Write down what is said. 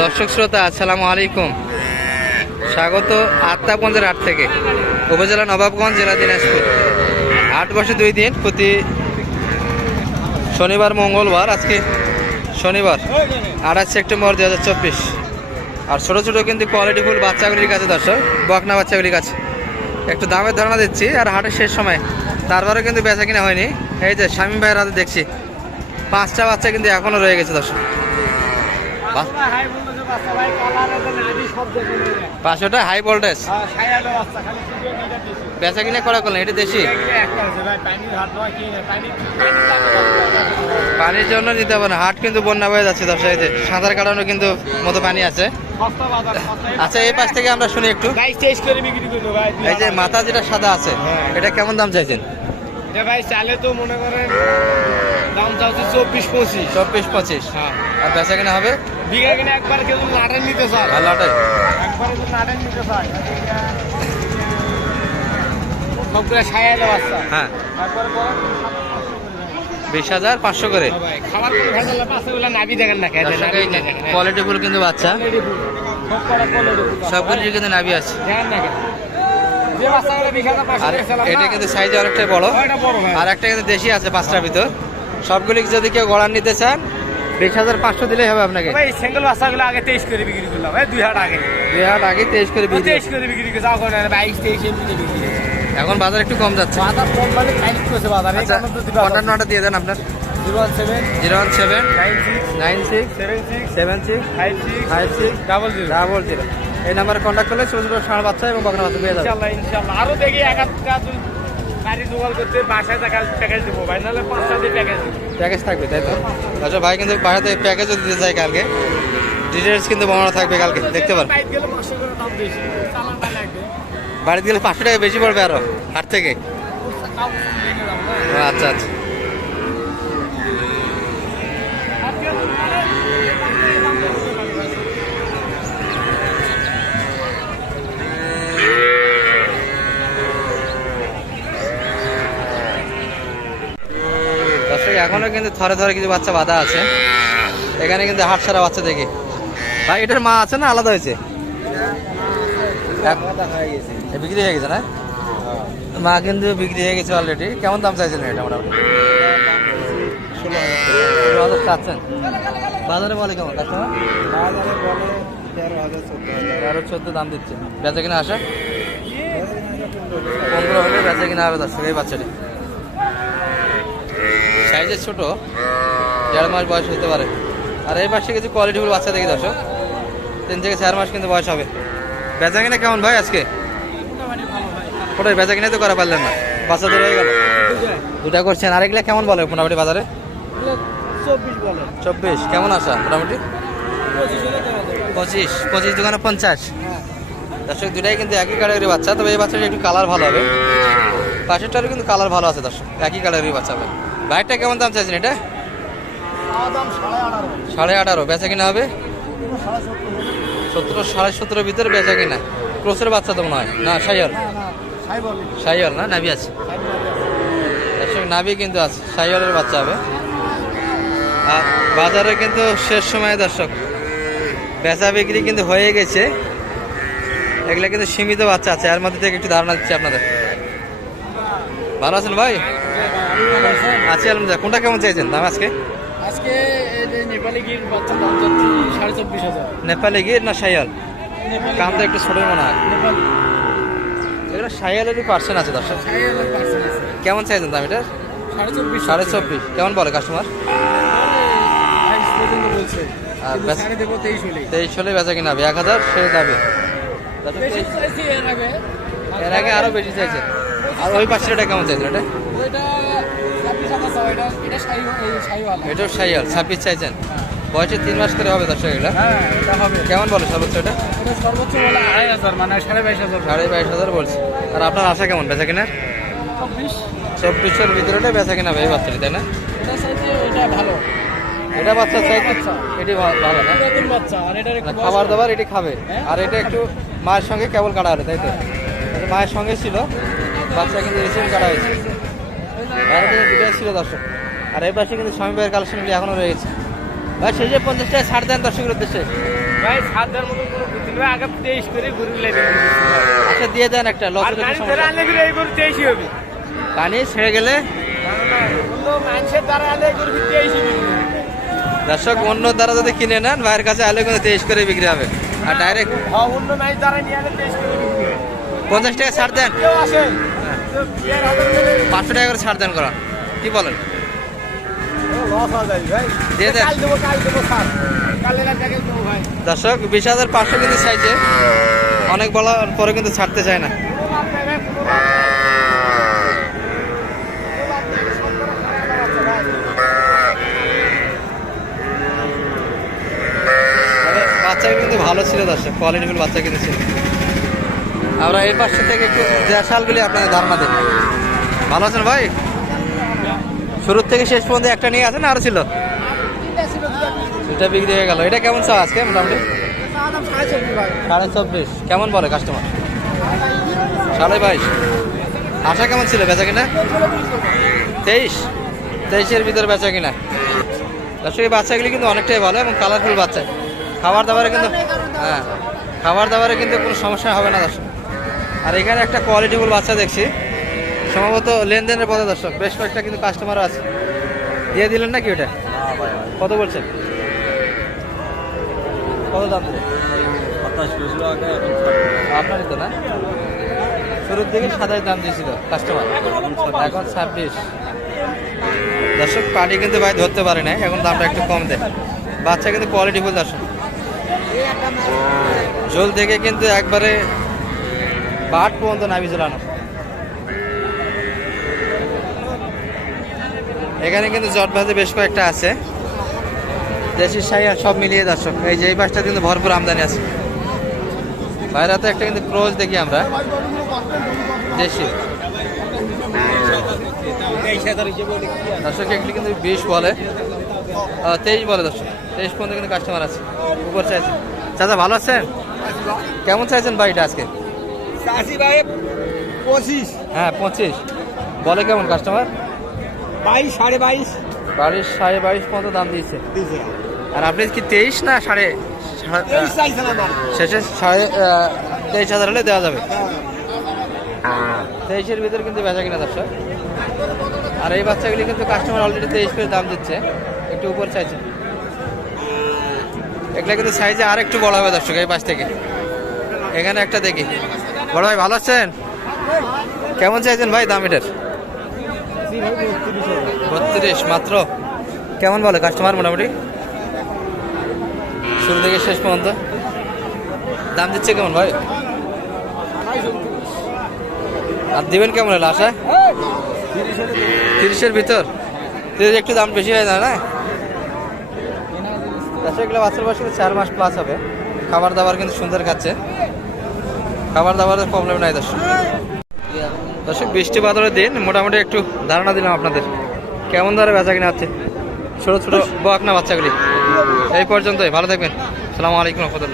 দর্শক শ্রোতা, আসসালামু আলাইকুম। স্বাগত আত্মাগঞ্জের হাট থেকে, উপজেলা নবাবগঞ্জ, জেলা দিনাজপুর। আট বছর দুই দিন, প্রতি শনিবার, মঙ্গলবার, আজকে শনিবার, আঠাশ সেপ্টেম্বর দু হাজার চব্বিশ। আর ছোটো ছোটো কিন্তু কোয়ালিটিফুল বাচ্চাগুলির কাছে দর্শক, বকনা বাচ্চাগুলির কাছে। একটু দামের ধারণা দিচ্ছি, আর হাটের শেষ সময় তারপরেও কিন্তু বেচা কিনা হয়নি। এই যে স্বামী ভাইয়ের হাতে দেখছি, পাঁচটা বাচ্চা কিন্তু এখনও রয়ে গেছে দর্শক। পাঁচশোটা হাই ভোল্টেজ বেচা কিনা করা করলেন? এটা দেশি? পানির জন্য নিতে হবে না হাট কিন্তু বন্যা হয়ে যাচ্ছে দর্শকদের। সাঁতার কাটানো কিন্তু মতো পানি আছে। আচ্ছা এই পাশ থেকে আমরা শুনি একটু। এই যে মাথা যেটা সাদা আছে এটা কেমন দাম চাইছেন? ভাই চালে তো মনে করেন দাম চাচ্ছে চব্বিশ পঁচিশ। চব্বিশ পঁচিশ। হ্যাঁ। আর বেচা কিনা হবে? বিঘা কিনে একবার কেউ নাটেন নিতে চায়। ভালো একবার নাটেন নিতে চায় সবগুলো সায়া দেওয়া বাচ্চা। হ্যাঁ। বিশ হাজার পাঁচশো করে। নাবি দেখেন কোয়ালিটি ফুল কিন্তু বাচ্চা। সবগুলির কিন্তু নাভি আছে। এটা কিন্তু সাইজে অনেকটাই বড়। আর একটা কিন্তু দেশি আছে পাঁচটার ভিতর। সবগুলি যদি কেউ গড়ান নিতে চান বিশ হাজার পাঁচশো দিলেই হবে আপনাকে। ভাই সিঙ্গেল বাচ্চাগুলো আগে তেইশ করে বিক্রি করলাম। দুই হাট আগে। দুই হাট আগে তেইশ করে বিক্রি তেইশ করে বিক্রি করে যাও করে বাইশ তেইশ এমনিতে বিক্রি করে এখন বাজার একটু কম যাচ্ছে। বাজার কম মানে টাইট করছে বাজার আচ্ছা কারণে তো দিবা অন্যান্যটা দিয়ে দেন আপনার। Zero one seven zero one seven nine six nine six seven six seven six five six five six double zero. Double zero. এই নাম্বারে কন্ট্যাক্ট করলে ছোটো ছোটো ষাঁড় বাচ্চা এবং বকনা বাচ্চা পেয়ে যাবে ইনশাল্লাহ ইনশাল্লাহ। আরও দেখি এক গাড়ি জোগাড় করতে বাসায় টাকা প্যাকেজ দেবো। ভাই নাহলে পাঁচটা দিয়ে প্যাকেজ প্যাকেজ থাকবে তাই তো? আচ্ছা ভাই কিন্তু বাড়াতে প্যাকেজও দিতে চাই কালকে। ডিটেলস কিন্তু বানানো থাকবে কালকে দেখতে লাগবে বাড়িতে গেলে পাঁচশো টাকা বেশি পড়বে আরও হাট থেকে? আচ্ছা আচ্ছা। দর্শক এখনও কিন্তু থরে থরে কিছু বাচ্চা বাঁধা আছে। এখানে কিন্তু হাট সারা বাচ্চা দেখি। ভাই, এটার মা আছে না আলাদা হয়েছে? বিক্রি হয়ে গেছে না? মা কিন্তু বিক্রি হয়ে গেছে অলরেডি কেমন দাম চাইছেন এটা মোটামুটি? বাজারে বলে কেমন? বাজারে বলে তেরো হাজার, চোদ্দ দাম দিচ্ছে। বেচা কিনা আসে? পনেরো হলে বেচা কিনা হবে দর্শক এই বাচ্চাটি। সাইজের ছোট দেড় মাস বয়স হতে পারে। আর এই পাশে কিছু কোয়ালিটিফুল বাচ্চা দেখি দর্শক। তিন থেকে চার মাস কিন্তু বয়স হবে। বেচা কিনা কেমন ভাই আজকে? ওটাই বেচা কিনা তো করা পারলেন না। বাচ্চা তো রয়ে গেল। দুটা করছেন। আরেকগুলা কেমন বলে মোটামুটি বাজারে? চব্বিশ। কেমন আসা মোটামুটি? পঁচিশ। পঁচিশ দোকানে পঞ্চাশ। দর্শক, দুটাই কিন্তু একই ক্যাটাগরি বাচ্চা, তবে এই বাচ্চাটা একটু কালার ভালো হবে। পাশেরটারও কিন্তু কালার ভালো আছে দর্শক। একই ক্যাটাগরি বাচ্চা হবে। বাইকটা কেমন দাম চাইছেন এটা? সাড়ে আঠারো। বেচা কিনা হবে? সতেরো, সাড়ে সতেরোর ভিতরে বেচা কিনা। ক্রোসের বাচ্চা তো মনে হয়। না, সাইয়াল? সাইয়াল না, নাভি আছে। দর্শক, নাভি কিন্তু আছে। সাইয়ালের বাচ্চা হবে। আর বাজারে কিন্তু শেষ সময়ে দর্শক, বেচা বিক্রি কিন্তু হয়ে গেছে। এগুলো কিন্তু সীমিত বাচ্চা আছে। এর মধ্যে থেকে একটু ধারণা দিচ্ছি আপনাদের। ভালো আছেন ভাই? আছি আলহামদুলিল্লাহ। কোনটা কেমন চাইছেন? দাম আজকে? আজকে নেপালি গির বাচ্চা দাম যাচ্ছে সাড়ে চব্বিশ হাজার। নেপালে গিয়ে না সাইয়াল কাম তো একটু ছোট মনে হয়। এগুলো সাইয়ালেরই পার্সেন্ট আছে দর্শক। কেমন চাইছেন দাম এটা? সাড়ে চব্বিশ। কেমন বলে কাস্টমার তেইশ হলে বেচা কিনা হবে? এক হাজার সে যাবে এর আগে। আরও বেশি চাইছে। আর ওই এটা কেমন চাইছেন এটা? এটাও সাইয়াল ছাব্বিশ চাইছেন। বয়সে তিন মাস করে হবে দর্শক হ্যাঁ এটা হবে। কেমন বলে সর্বোচ্চ এটা? সর্বোচ্চ বলে আড়াই হাজার মানে সাড়ে বাইশ হাজার সাড়ে বাইশ হাজার বলছে। আর আপনার আশা কেমন বেচা কিনার চব্বিশ। চব্বিশের ভিতরে বেচা কিনা হবে এই বাচ্চাটি তাই না? এটা ভালো। এটা বাচ্চা বাচ্চা। এটি ভালো না? মানে খাবার দাবার এটি খাবে। আর এটা একটু মায়ের সঙ্গে কেবল কাটা হলো তাই তো? মায়ের সঙ্গে ছিল বাচ্চা কিন্তু রিসেন্ট কাটা হয়েছে। দুটাই ছিল দর্শক। আর এই পাশে কিন্তু স্বামী ভাইয়ের কালেকশনগুলি এখনও রয়েছে ভাই শেষে পঞ্চাশ টাকা ছাড় দেন দর্শকের উদ্দেশ্যে। ভাই সাত দেওয়ার মতো কোনো বুদ্ধি নেই। আগে তেইশ করে আচ্ছা দিয়ে দেন একটা এই গরু তেইশই হবে। পানি ছেড়ে গেলে। দর্শক অন্য দ্বারা যদি কিনে নেন ভাইয়ের কাছে আলে কিন্তু তেইশ করে বিক্রি হবে। আর ডাইরেক্ট হ্যাঁ, অন্য মানুষ দ্বারা নিয়ে আনলে তেইশ করে। পঞ্চাশ টাকা ছাড় দেন। পাঁচশো টাকা করে ছাড় দেন করা। কি বলেন? দর্শক, বিশ হাজার পাঁচশো কিন্তু চাইছে অনেক বলার পরে কিন্তু ছাড়তে চায় না। বাচ্চাগুলো কিন্তু ভালো ছিল দর্শক কোয়ালিটিফুল বাচ্চা কিন্তু ছিল। আমরা এর পাশে থেকে একটু দেশালগুলি আপনাদের ধারণা দেন ভালো আছেন ভাই? শুরুর থেকে শেষ পর্যন্ত একটা নিয়ে আছেন আরও ছিল? দুটা বিক্রি হয়ে গেল। এটা কেমন চা আজকে মোটামুটি? সাড়ে চব্বিশ। কেমন বলে কাস্টমার সাড়ে বাইশ। আশা কেমন ছিল বেচা কিনা? তেইশ। তেইশের ভিতরে বেচা কিনা? দর্শক, এই বাচ্চাগুলি কিন্তু অনেকটাই ভালো এবং কালারফুল বাচ্চা। খাবার দাবারে কিন্তু হ্যাঁ খাবার দাবারে কিন্তু কোনো সমস্যা হবে না দর্শক। আর এখানে একটা কোয়ালিটিফুল বাচ্চা দেখছি। সম্ভবত লেনদেনের পথে দর্শক, বেশ কয়েকটা কিন্তু কাস্টমারও আছে। দিয়ে দিলেন নাকি ওটা? কত বলছেন? কত দাম আপনারই তো না? শুরুর দিকে সাতাশ দাম দিয়েছিল কাস্টমার এখন ছাব্বিশ। দর্শক পানি কিন্তু ভাই ধরতে পারে না এখন দামটা একটু কম দেয়। বাচ্চা কিন্তু কোয়ালিটিফুল দর্শক। জল থেকে কিন্তু একবারে বাট পর্যন্ত নামি ঝোলানো এখানে কিন্তু জট ভাজে বেশ কয়েকটা আছে। দেশি আর সব মিলিয়ে দর্শক, এই যে এই পাশটা কিন্তু ভরপুর আমদানি আছে। বাইরে তো একটা কিন্তু ক্রোজ দেখি আমরা। দেশি। দর্শক, এগুলি কিন্তু বিশ বলে। তেইশ বলে দর্শক। তেইশ পর্যন্ত কিন্তু কাস্টমার আছে। উপর চাইছে। চাচা, ভালো আছেন? কেমন চাইছেন বাড়িটা আজকে? চাষি ভাই পঁচিশ। হ্যাঁ পঁচিশ। বলে কেমন কাস্টমার বাইশ সাড়ে বাইশ। বাড়ির সাড়ে বাইশ পর্যন্ত দাম দিয়েছে। আর আপনি কি তেইশ না সাড়ে শেষে সাড়ে তেইশ হাজার হলে দেওয়া যাবে। তেইশের ভিতরে কিন্তু বেচা কিনা দর্শক আর এই বাচ্চাগুলি কিন্তু কাস্টমার অলরেডি তেইশ করে দাম দিচ্ছে। একটু উপর চাইছে এগুলা কিন্তু সাইজে আর একটু বড় হবে দর্শক এই পাশ থেকে। এখানে একটা দেখি। বড় ভাই, ভালো আছেন? কেমন চাইছেন ভাই দাম এটার? বত্রিশ, মাত্র? কেমন বলে কাস্টমার মোটামুটি? শুরু থেকে শেষ পর্যন্ত? দাম দিচ্ছে কেমন ভাই? আর দিবেন কেমন হলো আশা তিরিশের ভিতর। তিরিশ একটু দাম বেশি হয়ে যায় না? চার মাস প্লাস হবে। খাবার দাবার কিন্তু সুন্দর খাচ্ছে। খাবার দাবারের প্রবলেম নাই দর্শক। দর্শক, বৃষ্টি বাদলের দিন মোটামুটি একটু ধারণা দিলাম আপনাদের। কেমন ধরে বেচা কিনা আছে ছোটো ছোটো বাচ্চাগুলি? এই পর্যন্তই, ভালো থাকবেন। সালামু আলাইকুম রহমতুল্লাহ।